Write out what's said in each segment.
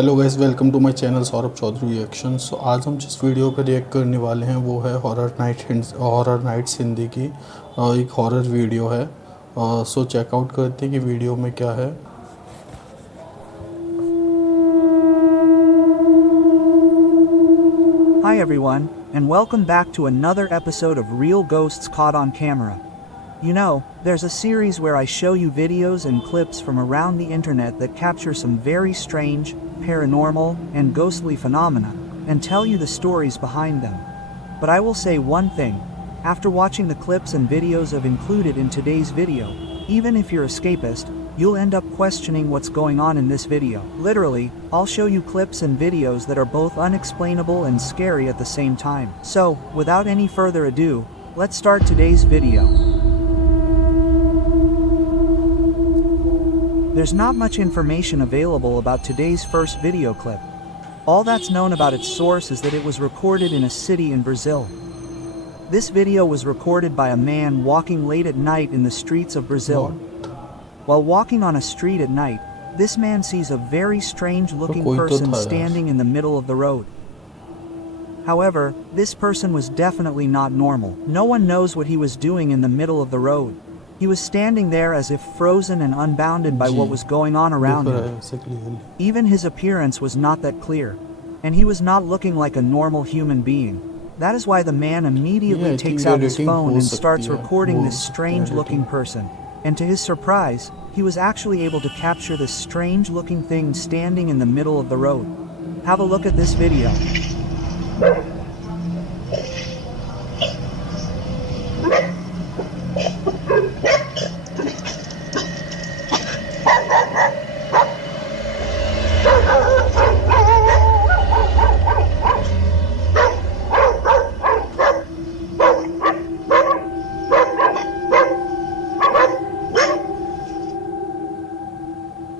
Hello guys, welcome to my channel Saurabh Chaudhary reaction. So आज हम जिस वीडियो पर रिएक्ट करने वाले हैं वो है हॉरर नाइट्स हिंदी की एक हॉरर वीडियो है। सो चेकआउट करते हैं कि वीडियो में क्या है। Hi everyone, and welcome back to another episode of Real Ghosts Caught on Camera. You know, there's a series where I show you videos and clips from around the internet that capture some very strange, paranormal, and ghostly phenomena, and tell you the stories behind them. But I will say one thing, after watching the clips and videos I've included in today's video, even if you're escapist, you'll end up questioning what's going on in this video. Literally, I'll show you clips and videos that are both unexplainable and scary at the same time. So, without any further ado, let's start today's video. There's not much information available about today's first video clip. All that's known about its source is that it was recorded in a city in Brazil. This video was recorded by a man walking late at night in the streets of Brazil. While walking on a street at night, this man sees a very strange-looking कोई तो person था यार। standing in the middle of the road. However, this person was definitely not normal. No one knows what he was doing in the middle of the road. He was standing there as if frozen and unbounded by what was going on around दिख रहा है him. ऐसे clearly। Even his appearance was not that clear, and he was not looking like a normal human being. That is why the man immediately I takes think out his editing phone हो and सकती starts है, recording हो this सकती है strange-looking editing। person. And to his surprise, he was actually able to capture this strange-looking thing standing in the middle of the road. Have a look at this video.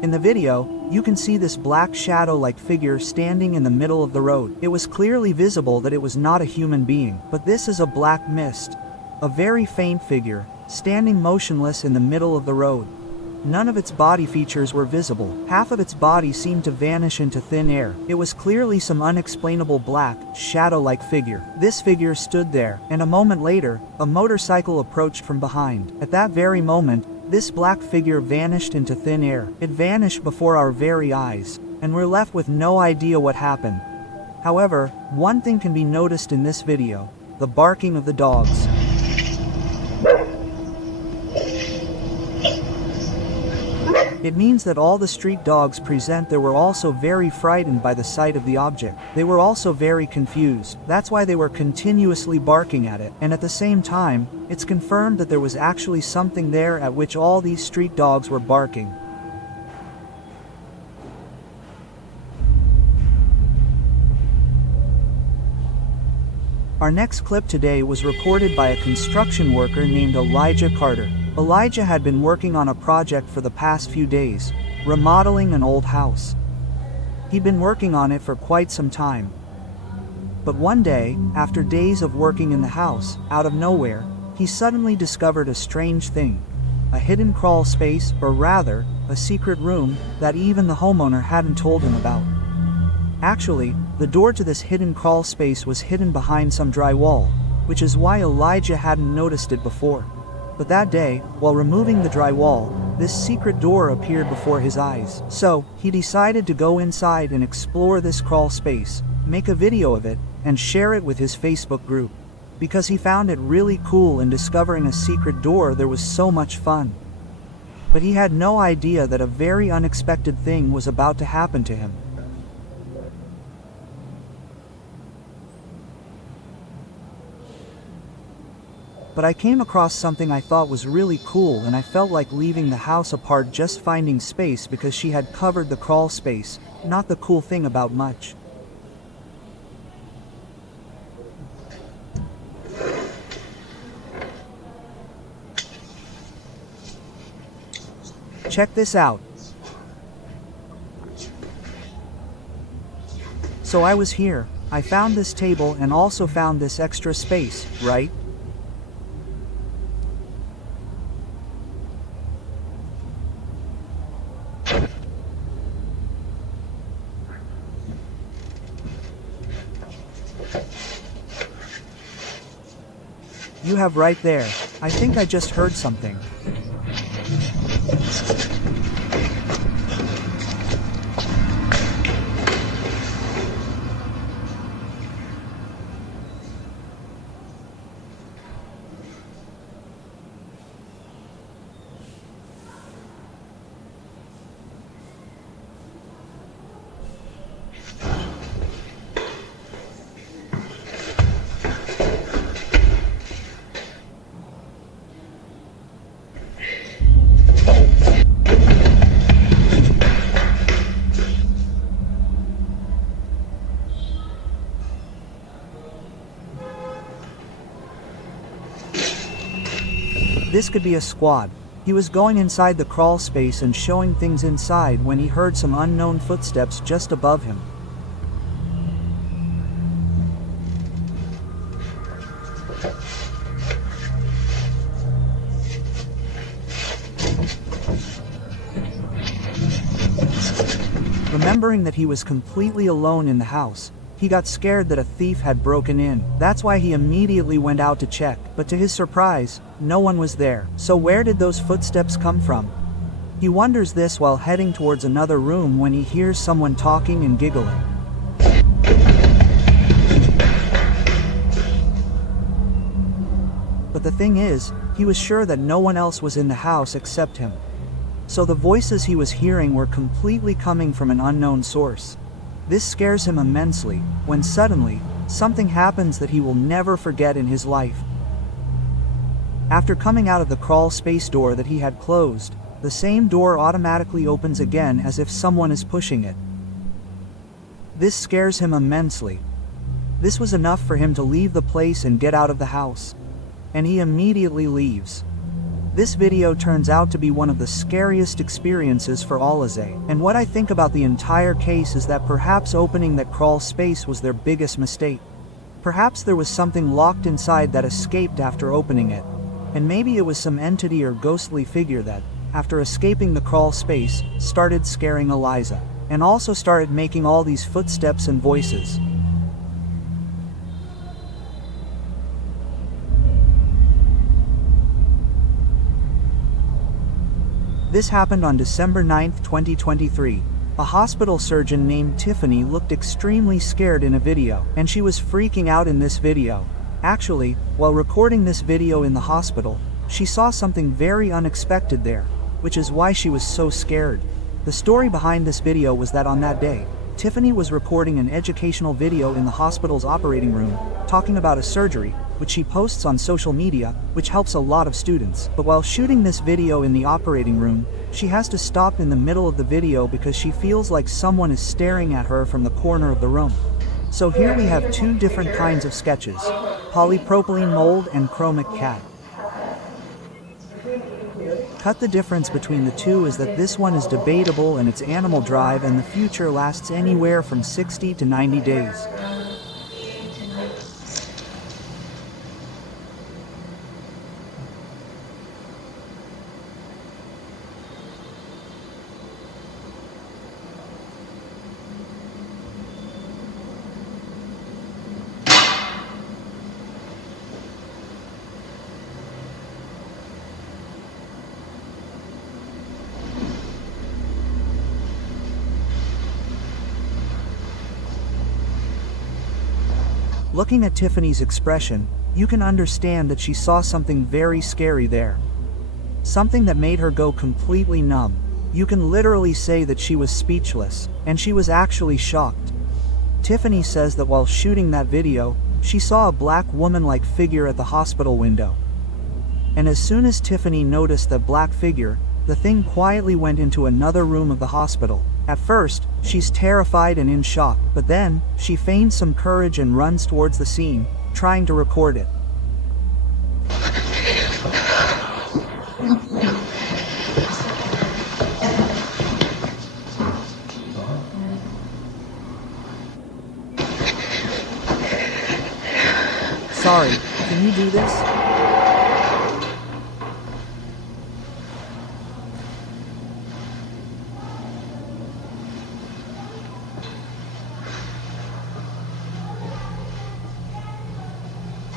In the video, you can see this black shadow-like figure standing in the middle of the road. It was clearly visible that it was not a human being, but this is a black mist. A very faint figure, standing motionless in the middle of the road. None of its body features were visible. Half of its body seemed to vanish into thin air. It was clearly some unexplainable black, shadow-like figure. This figure stood there, and a moment later, a motorcycle approached from behind. At that very moment, this black figure vanished into thin air. It vanished before our very eyes, and we're left with no idea what happened. However, one thing can be noticed in this video: the barking of the dogs. It means that all the street dogs present there were also very frightened by the sight of the object. They were also very confused. That's why they were continuously barking at it. And at the same time, it's confirmed that there was actually something there at which all these street dogs were barking. Our next clip today was recorded by a construction worker named Elijah Carter. Elijah had been working on a project for the past few days, remodeling an old house. He'd been working on it for quite some time. But one day, after days of working in the house, out of nowhere, he suddenly discovered a strange thing. A hidden crawl space, or rather, a secret room, that even the homeowner hadn't told him about. Actually, the door to this hidden crawl space was hidden behind some drywall, which is why Elijah hadn't noticed it before. But that day, while removing the drywall, this secret door appeared before his eyes. So, he decided to go inside and explore this crawl space, make a video of it, and share it with his Facebook group. Because he found it really cool, and discovering a secret door there was so much fun. But he had no idea that a very unexpected thing was about to happen to him. But I came across something I thought was really cool, and I felt like leaving the house apart, just finding space because she had covered the crawl space, not the cool thing about much. Check this out. So I was here, I found this table and also found this extra space, right? You have right there. I think I just heard something. This could be a squad. He was going inside the crawl space and showing things inside when he heard some unknown footsteps just above him. Remembering that he was completely alone in the house, he got scared that a thief had broken in. That's why he immediately went out to check, but to his surprise, no one was there. So where did those footsteps come from? He wonders this while heading towards another room when he hears someone talking and giggling. But the thing is, he was sure that no one else was in the house except him. So the voices he was hearing were completely coming from an unknown source. This scares him immensely, when suddenly, something happens that he will never forget in his life. After coming out of the crawl space door that he had closed, the same door automatically opens again as if someone is pushing it. This scares him immensely. This was enough for him to leave the place and get out of the house. And he immediately leaves. This video turns out to be one of the scariest experiences for Alize, and what I think about the entire case is that perhaps opening that crawl space was their biggest mistake. Perhaps there was something locked inside that escaped after opening it, and maybe it was some entity or ghostly figure that, after escaping the crawl space, started scaring Eliza, and also started making all these footsteps and voices. This happened on December 9, 2023. A hospital surgeon named Tiffany looked extremely scared in a video, and she was freaking out in this video. Actually, while recording this video in the hospital, she saw something very unexpected there, which is why she was so scared. The story behind this video was that on that day, Tiffany was recording an educational video in the hospital's operating room, talking about a surgery, which she posts on social media, which helps a lot of students. But while shooting this video in the operating room, she has to stop in the middle of the video because she feels like someone is staring at her from the corner of the room. So here we have two different kinds of sketches: polypropylene mold and chromic cat. Cut the difference between the two is that this one is debatable and it's animal drive, and the future lasts anywhere from 60 to 90 days. Looking at Tiffany's expression, you can understand that she saw something very scary there. Something that made her go completely numb. You can literally say that she was speechless, and she was actually shocked. Tiffany says that while shooting that video, she saw a black woman-like figure at the hospital window. And as soon as Tiffany noticed that black figure, the thing quietly went into another room of the hospital. At first, she's terrified and in shock, but then, she feigns some courage and runs towards the scene, trying to record it. Sorry, can you do this?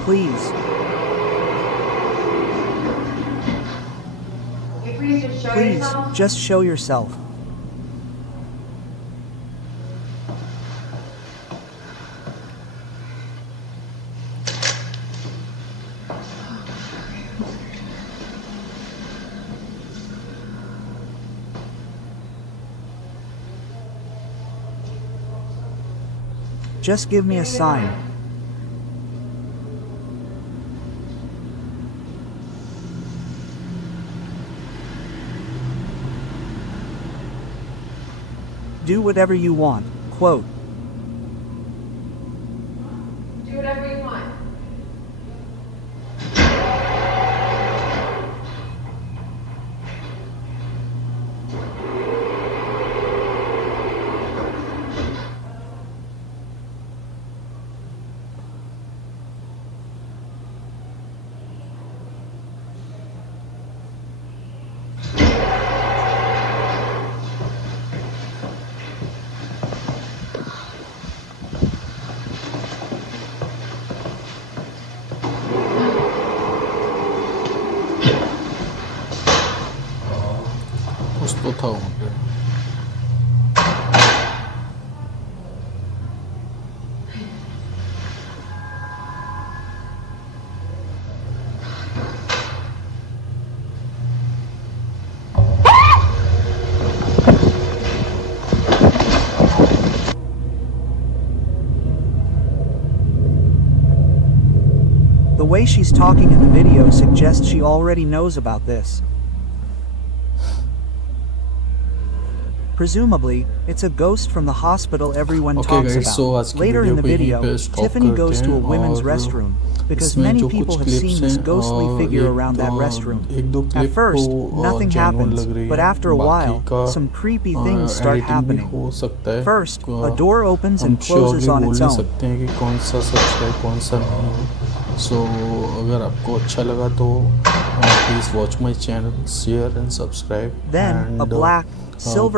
Please. Please, just show yourself. Just give me a sign. Do whatever you want, quote. Do whatever you want. कुछ तो था वहाँ पे। The way she's talking in the video suggests she already knows about this. Presumably, it's a ghost from the hospital everyone Okay talks guys, so about. आज की Later in the video को यहीं video, पे stop Tiffany करते goes to a हैं women's और restroom because इसमें many जो people कुछ have seen clips this हैं, ghostly figure around that एक restroom. दो At clip first, तो nothing genuine happens, लग रही but हैं, after a बाकी while, का some creepy things start editing भी happening. हो सकता है। First, a door opens हम and closes surely on बोल its नहीं own. सकते हैं कि कौन सा सच है कौन सा नहीं। सो अगर आपको अच्छा लगा तो please watch my channel, share and subscribe Then, a and black, silver